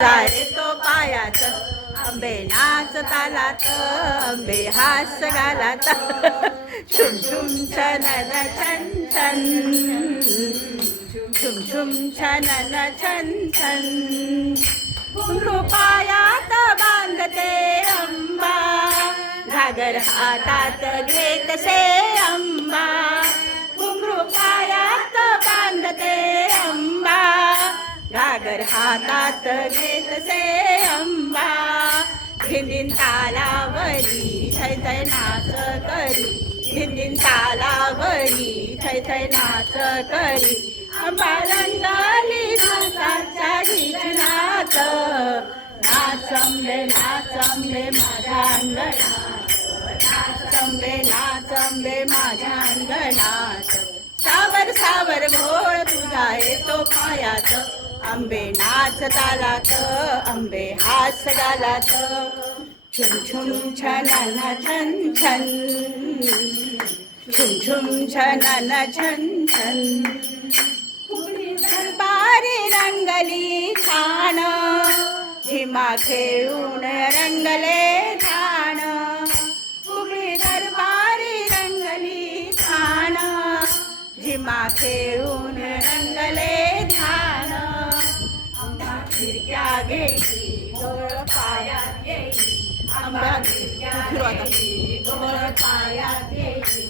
जाय तो पायात आंबे नाच तालात आंबे हास गालात छुम छुम छनन छन छन छुम छुम छनन छन छन घुंगरू पायात बांधते अंबा घागर हातात घेतसे अंबा घुंगरू पायात बांधते अंबा घागर हातात घेतसे अंबा धिंदिन तालावरी थै थै नाच करी धिंदिन तालावरी थै थै नाच करी अंबा रंगाली नाचाच्या गीतनात नाचंबे नाचंबे माझ्या अंगणात नाचंबे माझ्या अंगणात सावर सावर भोळ तुझा येतो पायात आंबे नाच तालात आंबे हास गालात छुम छुम छनन छन छन छुम छुम छनन छन छन दरबारी रंगली छान झिमा खेळून रंगले छान उघडी दरबारी रंगली छान झिमा खेळून रंगले छान आंबा खिडक्या घेई गोळ पायात घेई आंबा खिडक्या घेई गोळ पायात घेई